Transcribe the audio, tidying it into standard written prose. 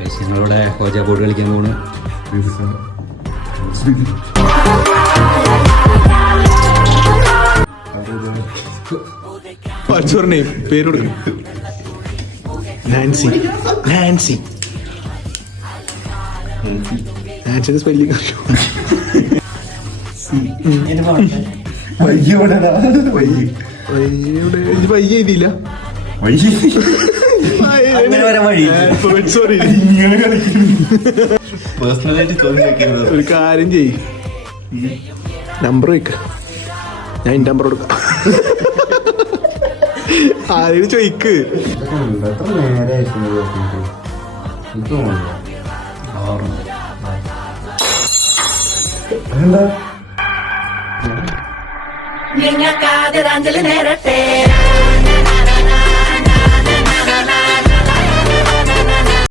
ഞങ്ങളിവിടെ Hodja board കളിക്കാൻ പോണ്. പേര് കൊടുക്കും. നാൻസി. നാൻസി നാൻസിന്റെ സ്പെല്ലിംഗ് പയ്യ എഴുതിയില്ല. ഒരു കാര്യം ചെയ്, നമ്പർ വെക്ക, ഞാൻ എന്റെ നമ്പർ കൊടുക്കാം. ആരെയും ചോയ്ക്ക്. Niña, cada de